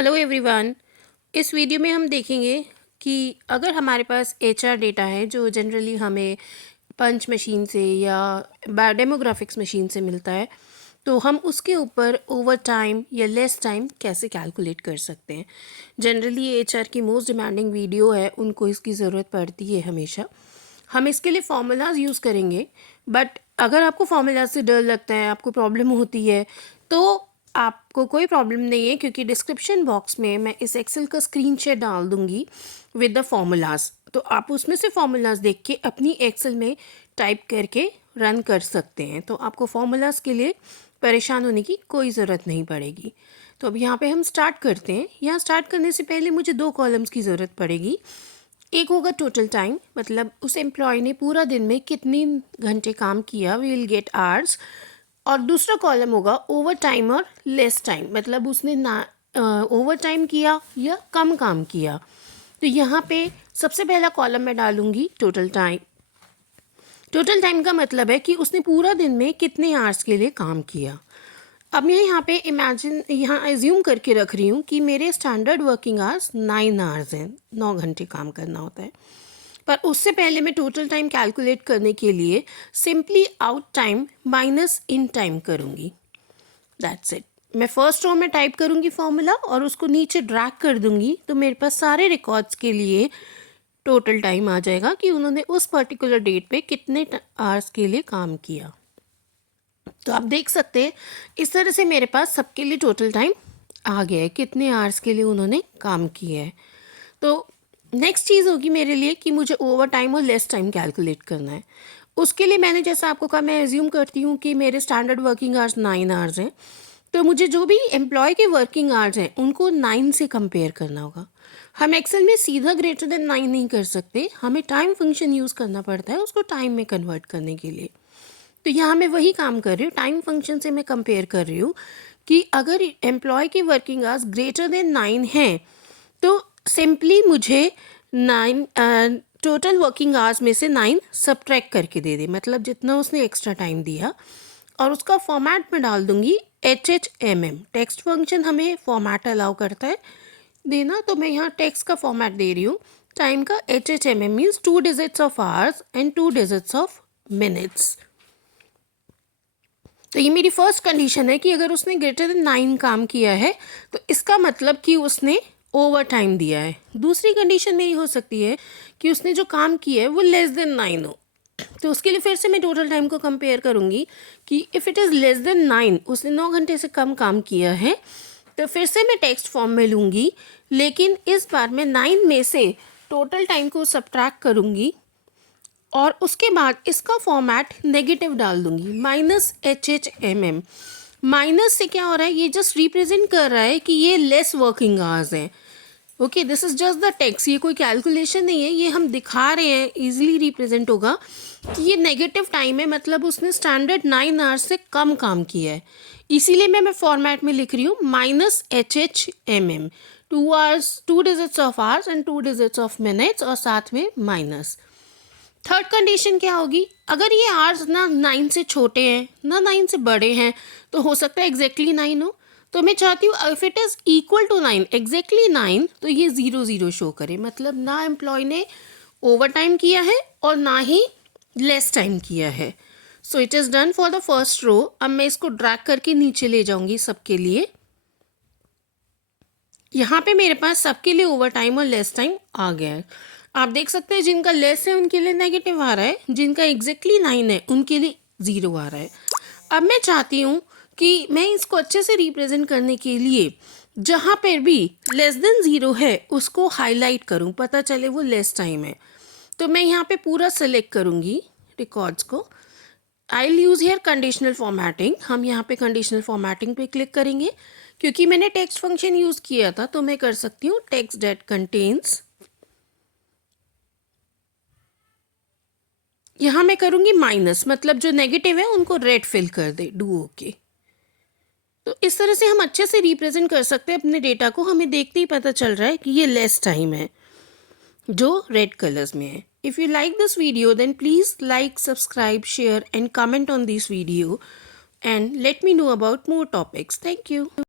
Hello everyone. इस video में हम देखेंगे कि अगर हमारे पास एचआर डेटा है जो जनरली हमें पंच मशीन से या डेमोग्राफिक्स मशीन से मिलता है, तो हम उसके ऊपर ओवर टाइम या लेस टाइम कैसे कैलकुलेट कर सकते हैं। जनरली एचआर की मोस्ट डिमांडिंग वीडियो है, उनको इसकी ज़रूरत पड़ती है हमेशा। हम इसके लिए फार्मूलाज यूज़ करेंगे, बट अगर आपको फार्मूलाज से डर लगता है, आपको प्रॉब्लम होती है, तो आपको कोई प्रॉब्लम नहीं है, क्योंकि डिस्क्रिप्शन बॉक्स में मैं इस एक्सेल का स्क्रीनशॉट डाल दूंगी विद द फार्मूलाज। तो आप उसमें से फार्मूलाज देख के अपनी एक्सेल में टाइप करके रन कर सकते हैं। तो आपको फार्मूलाज के लिए परेशान होने की कोई ज़रूरत नहीं पड़ेगी। तो अब यहाँ पे हम स्टार्ट करते हैं। यहाँ स्टार्ट करने से पहले मुझे 2 कॉलम्स की ज़रूरत पड़ेगी। एक होगा टोटल टाइम, मतलब उस एम्प्लॉय ने पूरा दिन में कितने घंटे काम किया, वी विल गेट आवर्स। और दूसरा कॉलम होगा ओवर टाइम और लेस टाइम, मतलब उसने ना ओवर टाइम किया या कम काम किया। तो यहाँ पे सबसे पहला कॉलम मैं डालूंगी टोटल टाइम। टोटल टाइम का मतलब है कि उसने पूरा दिन में कितने आवर्स के लिए काम किया। अब मैं यहाँ पे यहाँ एज्यूम करके रख रही हूँ कि मेरे स्टैंडर्ड वर्किंग आवर्स 9 आवर्स हैं, 9 घंटे काम करना होता है। पर उससे पहले मैं टोटल टाइम कैलकुलेट करने के लिए simply out time minus in time करूँगी। That's it. मैं फर्स्ट रो में टाइप करूँगी फॉर्मूला और उसको नीचे ड्रैग कर दूँगी, तो मेरे पास सारे रिकॉर्ड्स के लिए टोटल टाइम आ जाएगा कि उन्होंने उस पर्टिकुलर डेट पे कितने आवर्स के लिए काम किया। तो आप देख सकते हैं इस तरह से मेरे पास सबके लिए टोटल टाइम आ गया है, कितने आवर्स के लिए उन्होंने काम किया है। तो नेक्स्ट चीज़ होगी मेरे लिए कि मुझे ओवर टाइम और लेस टाइम कैलकुलेट करना है। उसके लिए मैंने जैसा आपको कहा, मैं एज्यूम करती हूँ कि मेरे स्टैंडर्ड वर्किंग आवर्स 9 आवर्स हैं। तो मुझे जो भी एम्प्लॉय के वर्किंग आवर्स हैं उनको 9 से कंपेयर करना होगा। हम एक्सेल में सीधा ग्रेटर देन 9 नहीं कर सकते, हमें टाइम फंक्शन यूज़ करना पड़ता है उसको टाइम में कन्वर्ट करने के लिए। तो यहाँ मैं वही काम कर रही हूँ, टाइम फंक्शन से मैं कंपेयर कर रही हूँ कि अगर एम्प्लॉय की वर्किंग आवर्स ग्रेटर देन 9 हैं, तो सिंपली मुझे 9 टोटल वर्किंग आवर्स में से 9 सब्ट्रैक्ट करके दे दे, मतलब जितना उसने एक्स्ट्रा टाइम दिया। और उसका फॉर्मेट में डाल दूंगी HHMM। टेक्स्ट फंक्शन हमें फॉर्मेट अलाउ करता है देना, तो मैं यहाँ टेक्स्ट का फॉर्मेट दे रही हूँ टाइम का। HHMM means 2 digits of hours and 2 digits of minutes. तो ये मेरी फर्स्ट कंडीशन है कि अगर उसने ग्रेटर देन 9 काम किया है तो इसका मतलब कि उसने ओवर टाइम दिया है। दूसरी कंडीशन मेरी हो सकती है कि उसने जो काम किया है वो लेस देन 9 हो। तो उसके लिए फिर से मैं टोटल टाइम को कंपेयर करूँगी कि if it is less than 9, उसने 9 घंटे से कम काम किया है, तो फिर से मैं टेक्स्ट फॉर्म में लूँगी, लेकिन इस बार मैं 9 में से टोटल टाइम को सब्ट्रैक्ट करूँगी और उसके बाद इसका फॉर्मेट नेगेटिव डाल दूंगी, -HHMM। माइनस से क्या हो रहा है, ये जस्ट रिप्रेजेंट कर रहा है कि ये लेस वर्किंग आवर्स हैं। Okay, this is just the text, ये कोई कैलकुलेशन नहीं है, ये हम दिखा रहे हैं, इजीली रिप्रेजेंट होगा कि ये नेगेटिव टाइम है, मतलब उसने स्टैंडर्ड 9 आवर्स से कम काम किया है। इसीलिए मैं फॉर्मेट में लिख रही हूँ -HHMM, 2 hours, 2 digits of hours and 2 digits of minutes और साथ में माइनस। थर्ड कंडीशन क्या होगी, अगर ये आवर्स ना 9 से छोटे हैं ना 9 से बड़े हैं, तो हो सकता है एग्जैक्टली 9 हो। तो मैं चाहती हूँ if it is equal to 9, exactly 9, तो ये 0 शो करे, मतलब ना एम्प्लॉय ने ओवर टाइम किया है और ना ही लेस टाइम किया है। So it is done for the first row. अब मैं इसको ड्रैग करके नीचे ले जाऊंगी सबके लिए। यहाँ पे मेरे पास सबके लिए ओवर टाइम और लेस टाइम आ गया है। आप देख सकते हैं जिनका लेस है उनके लिए नेगेटिव आ रहा है, जिनका एग्जैक्टली 9 है उनके लिए 0 आ रहा है। अब मैं चाहती हूँ कि मैं इसको अच्छे से रिप्रेजेंट करने के लिए जहाँ पर भी लेस देन 0 है उसको हाईलाइट करूँ, पता चले वो लेस टाइम है। तो मैं यहाँ पे पूरा सेलेक्ट करूँगी रिकॉर्ड्स को। I will use here conditional formatting. हम यहाँ पे कंडीशनल फॉर्मेटिंग पे क्लिक करेंगे, क्योंकि मैंने टेक्स्ट फंक्शन यूज़ किया था तो मैं कर सकती हूँ टेक्स्ट डेट कंटेन्स। यहाँ मैं करूँगी माइनस, मतलब जो नेगेटिव है उनको रेड फिल कर दे, डू ओके। तो इस तरह से हम अच्छे से रिप्रेजेंट कर सकते हैं अपने डेटा को, हमें देखते ही पता चल रहा है कि ये लेस टाइम है जो रेड कलर्स में है। If you like this video, then please like, subscribe, share and comment on this video and let me know about more topics. Thank you.